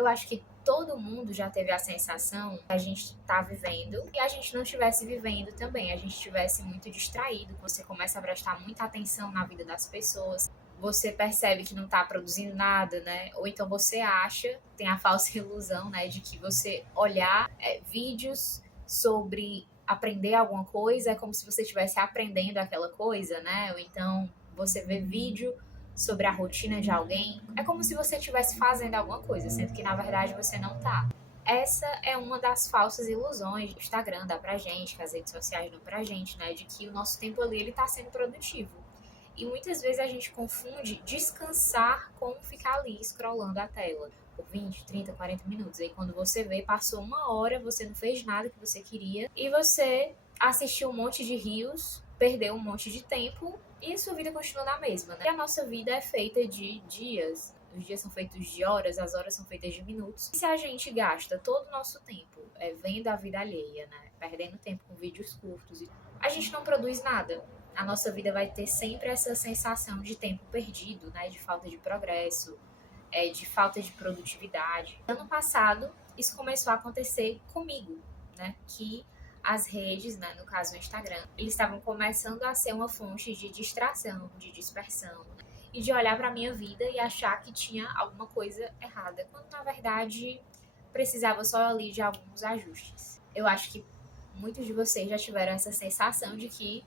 Eu acho que todo mundo já teve a sensação que a gente tá vivendo e a gente não estivesse vivendo também, a gente estivesse muito distraído, você começa a prestar muita atenção na vida das pessoas, você percebe que não tá produzindo nada, né? Ou então você acha, tem a falsa ilusão, né, de que você olhar vídeos sobre aprender alguma coisa é como se você estivesse aprendendo aquela coisa, né? Ou então você vê vídeo sobre a rotina de alguém, é como se você estivesse fazendo alguma coisa, sendo que na verdade você não tá. Essa é uma das falsas ilusões que o Instagram dá pra gente, que as redes sociais dão pra gente, né? De que o nosso tempo ali ele tá sendo produtivo. E muitas vezes a gente confunde descansar com ficar ali scrollando a tela por 20, 30, 40 minutos. Aí quando você vê, passou uma hora, você não fez nada que você queria e você assistiu um monte de rios, perdeu um monte de tempo e sua vida continua na mesma, né? E a nossa vida é feita de dias. Os dias são feitos de horas, as horas são feitas de minutos. E se a gente gasta todo o nosso tempo vendo a vida alheia, né? Perdendo tempo com vídeos curtos, a gente não produz nada. A nossa vida vai ter sempre essa sensação de tempo perdido, né? De falta de progresso, de falta de produtividade. Ano passado, isso começou a acontecer comigo, né? Que as redes, né, no caso o Instagram, eles estavam começando a ser uma fonte de distração, de dispersão, né, e de olhar para a minha vida e achar que tinha alguma coisa errada, quando na verdade precisava só ali de alguns ajustes. Eu acho que muitos de vocês já tiveram essa sensação de que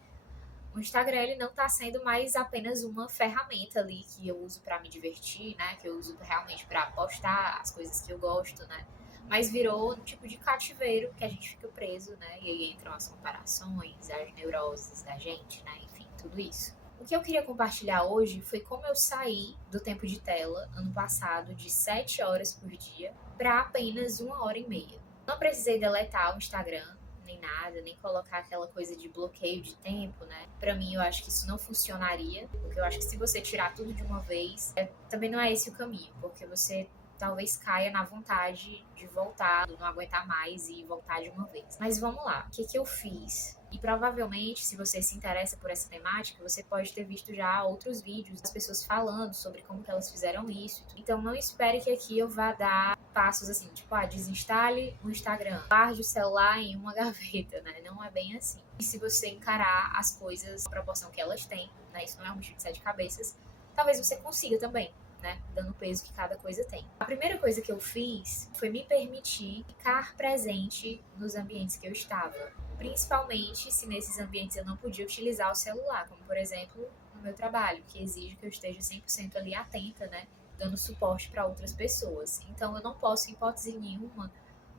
o Instagram ele não está sendo mais apenas uma ferramenta ali que eu uso para me divertir, né? Que eu uso realmente para postar as coisas que eu gosto, né? Mas virou um tipo de cativeiro que a gente fica preso, né? E aí entram as comparações, as neuroses da gente, né? Enfim, tudo isso. O que eu queria compartilhar hoje foi como eu saí do tempo de tela ano passado de 7 horas por dia para apenas 1 hora e meia. Não precisei deletar o Instagram, nem nada, nem colocar aquela coisa de bloqueio de tempo, né? Pra mim, eu acho que isso não funcionaria, porque eu acho que se você tirar tudo de uma vez, também não é esse o caminho, porque você talvez caia na vontade de voltar, não aguentar mais e voltar de uma vez. Mas vamos lá, o que que eu fiz? E provavelmente, se você se interessa por essa temática, você pode ter visto já outros vídeos das pessoas falando sobre como que elas fizeram isso. Então não espere que aqui eu vá dar passos assim, tipo, desinstale o Instagram, guarde o celular em uma gaveta, né? Não é bem assim. E se você encarar as coisas na proporção que elas têm, né? Isso não é um bicho de sete cabeças, talvez você consiga também, né? Dando o peso que cada coisa tem. A primeira coisa que eu fiz foi me permitir ficar presente nos ambientes que eu estava. Principalmente se nesses ambientes eu não podia utilizar o celular, como por exemplo no meu trabalho, que exige que eu esteja 100% ali atenta, né? Dando suporte para outras pessoas. Então eu não posso, em hipótese nenhuma,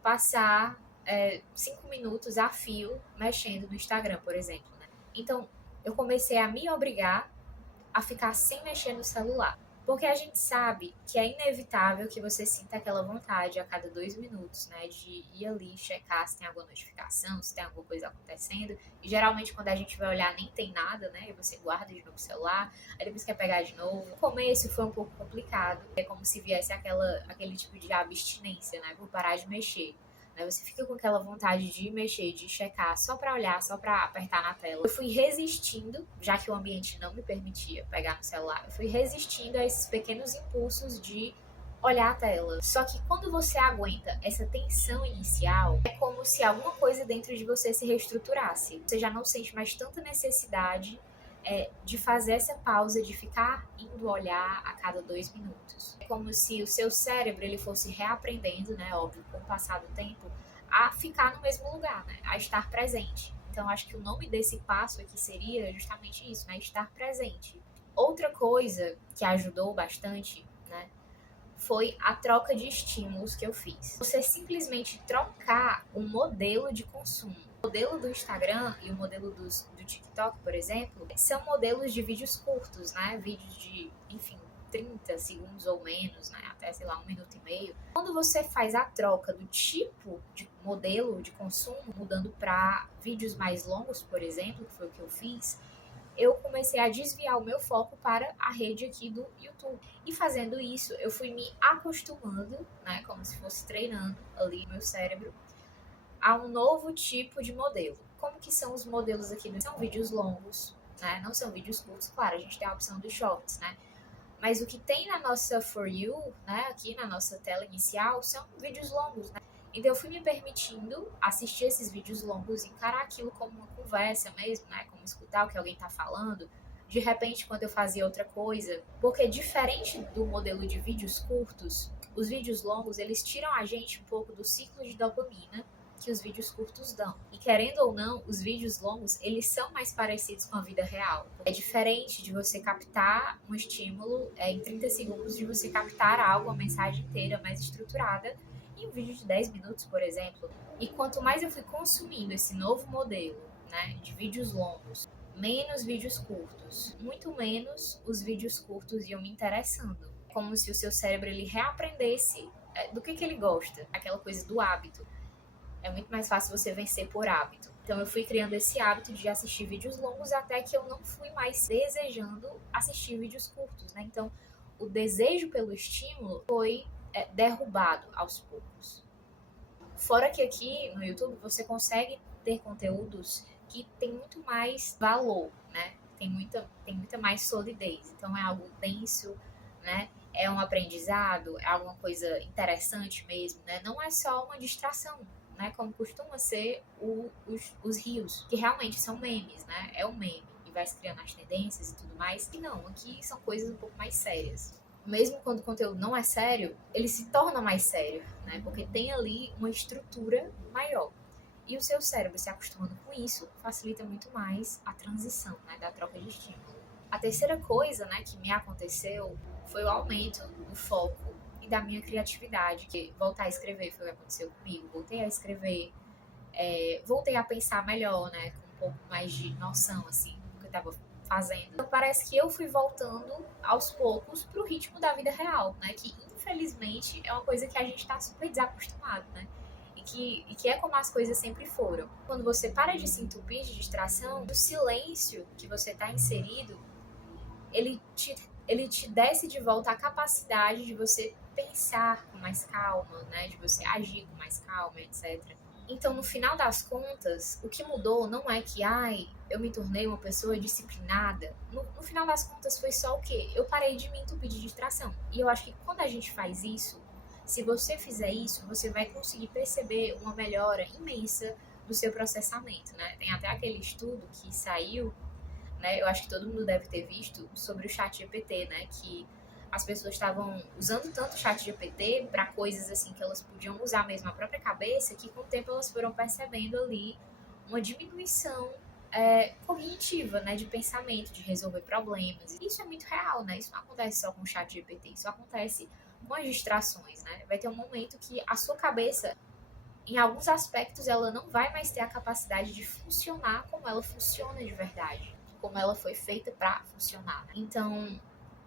passar 5 minutos a fio mexendo no Instagram, por exemplo. Né? Então eu comecei a me obrigar a ficar sem mexer no celular. Porque a gente sabe que é inevitável que você sinta aquela vontade a cada 2 minutos, né? De ir ali checar se tem alguma notificação, se tem alguma coisa acontecendo. E geralmente quando a gente vai olhar nem tem nada, né? E você guarda de novo o celular, aí depois quer pegar de novo. No começo foi um pouco complicado. É como se viesse aquele tipo de abstinência, né? Por parar de mexer. Né? Você fica com aquela vontade de mexer, de checar, só para olhar, só para apertar na tela. Eu fui resistindo, já que o ambiente não me permitia pegar no celular, eu fui resistindo a esses pequenos impulsos de olhar a tela. Só que quando você aguenta essa tensão inicial, é como se alguma coisa dentro de você se reestruturasse. Você já não sente mais tanta necessidade de fazer essa pausa, de ficar indo olhar a cada 2 minutos. É como se o seu cérebro ele fosse reaprendendo, né, óbvio, com o passar do tempo, a ficar no mesmo lugar, né, a estar presente. Então, acho que o nome desse passo aqui seria justamente isso, né, estar presente. Outra coisa que ajudou bastante, né, foi a troca de estímulos que eu fiz. Você simplesmente trocar o modelo de consumo. O modelo do Instagram e o modelo do TikTok, por exemplo, são modelos de vídeos curtos, né? Vídeos de, enfim, 30 segundos ou menos, né? Até, sei lá, 1 minuto e meio. Quando você faz a troca do tipo de modelo de consumo, mudando para vídeos mais longos, por exemplo, que foi o que eu fiz, eu comecei a desviar o meu foco para a rede aqui do YouTube. E fazendo isso, eu fui me acostumando, né, como se fosse treinando ali o meu cérebro, a um novo tipo de modelo. Como que são os modelos aqui? São vídeos longos, né? Não são vídeos curtos. Claro, a gente tem a opção dos shorts, né? Mas o que tem na nossa For You, né, aqui na nossa tela inicial, são vídeos longos, né? Então eu fui me permitindo assistir esses vídeos longos e encarar aquilo como uma conversa mesmo, né? Como escutar o que alguém tá falando. De repente, quando eu fazia outra coisa, porque diferente do modelo de vídeos curtos, os vídeos longos, eles tiram a gente um pouco do ciclo de dopamina que os vídeos curtos dão. E querendo ou não, os vídeos longos, eles são mais parecidos com a vida real. É diferente de você captar um estímulo em 30 segundos, de você captar algo, uma mensagem inteira mais estruturada, em um vídeo de 10 minutos, por exemplo. E quanto mais eu fui consumindo esse novo modelo, né, de vídeos longos, menos vídeos curtos, muito menos os vídeos curtos iam me interessando. Como se o seu cérebro ele reaprendesse do que ele gosta, aquela coisa do hábito. É muito mais fácil você vencer por hábito. Então eu fui criando esse hábito de assistir vídeos longos até que eu não fui mais desejando assistir vídeos curtos, né? Então o desejo pelo estímulo foi derrubado aos poucos. Fora que aqui no YouTube você consegue ter conteúdos que tem muito mais valor, né? Tem muita mais solidez. Então é algo denso, né? É um aprendizado, é alguma coisa interessante mesmo, né? Não é só uma distração, né? Como costuma ser os rios, que realmente são memes, né? É um meme e vai se criando as tendências e tudo mais. E não, aqui são coisas um pouco mais sérias. Mesmo quando o conteúdo não é sério, ele se torna mais sério, né? Porque tem ali uma estrutura maior. E o seu cérebro se acostumando com isso facilita muito mais a transição, né, da troca de estímulo. A terceira coisa, né, que me aconteceu foi o aumento do foco e da minha criatividade. Que voltar a escrever foi o que aconteceu comigo. Voltei a escrever, voltei a pensar melhor, né, com um pouco mais de noção, assim, do que eu estava fazendo. Então parece que eu fui voltando aos poucos pro ritmo da vida real, né, que infelizmente é uma coisa que a gente está super desacostumado, né. E que é como as coisas sempre foram. Quando você para de se entupir de distração, o silêncio que você está inserido, ele te desce de volta a capacidade de você pensar com mais calma, né? De você agir com mais calma, etc. Então, no final das contas, o que mudou não é que, eu me tornei uma pessoa disciplinada. No final das contas, foi só o quê? Eu parei de me entupir de distração. E eu acho que quando a gente faz isso, se você fizer isso, você vai conseguir perceber uma melhora imensa do seu processamento, né? Tem até aquele estudo que saiu, né? Eu acho que todo mundo deve ter visto sobre o ChatGPT, né? Que as pessoas estavam usando tanto o ChatGPT para coisas assim que elas podiam usar mesmo a própria cabeça, que com o tempo elas foram percebendo ali uma diminuição cognitiva, né, de pensamento, de resolver problemas. Isso é muito real, né? Isso não acontece só com o ChatGPT, isso acontece com as distrações, né? Vai ter um momento que a sua cabeça, em alguns aspectos, ela não vai mais ter a capacidade de funcionar como ela funciona de verdade, como ela foi feita para funcionar. Então,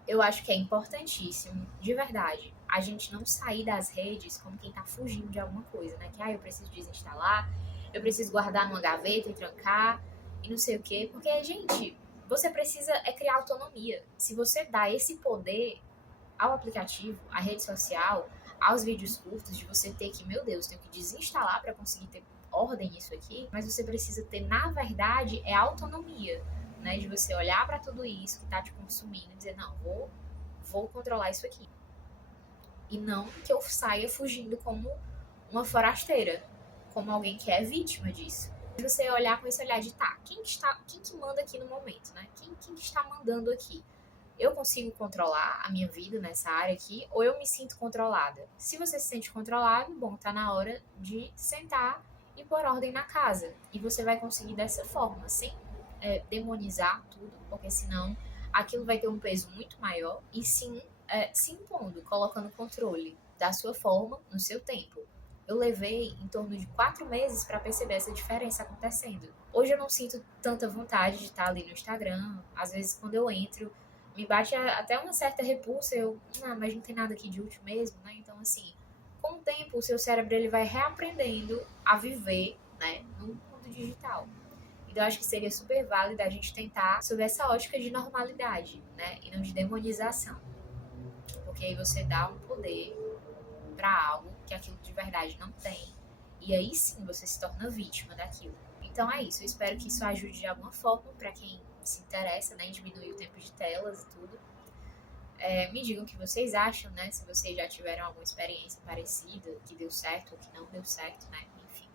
eu acho que é importantíssimo, de verdade, a gente não sair das redes como quem tá fugindo de alguma coisa, né? Que, eu preciso desinstalar, eu preciso guardar numa gaveta e trancar, e não sei o quê. Porque, gente, você precisa criar autonomia. Se você dá esse poder ao aplicativo, à rede social, aos vídeos curtos, de você ter que, meu Deus, tenho que desinstalar para conseguir ter ordem nisso aqui, mas você precisa ter, na verdade, autonomia, né? De você olhar para tudo isso que está te consumindo e dizer, não, vou controlar isso aqui. E não que eu saia fugindo como uma forasteira, como alguém que é vítima disso. Você olhar com esse olhar de, quem que manda aqui no momento, né? Quem que está mandando aqui? Eu consigo controlar a minha vida nessa área aqui, ou eu me sinto controlada? Se você se sente controlado, bom, tá na hora de sentar e pôr ordem na casa. E você vai conseguir dessa forma, sem demonizar tudo, porque senão aquilo vai ter um peso muito maior, e sim se impondo, colocando controle da sua forma, no seu tempo. Eu levei em torno de 4 meses para perceber essa diferença acontecendo. Hoje eu não sinto tanta vontade de estar ali no Instagram. Às vezes, quando eu entro, me bate até uma certa repulsa, mas não tem nada aqui de útil mesmo, né? Então, assim, com o tempo, o seu cérebro ele vai reaprendendo a viver, né, no mundo digital. Então, eu acho que seria super válido a gente tentar sob essa ótica de normalidade, né, e não de demonização. Porque aí você dá um poder para algo que aquilo de verdade não tem, e aí sim você se torna vítima daquilo. Então é isso, eu espero que isso ajude de alguma forma para quem se interessa, né, em diminuir o tempo de telas e tudo. Me digam o que vocês acham, né? Se vocês já tiveram alguma experiência parecida, que deu certo ou que não deu certo, né? Enfim.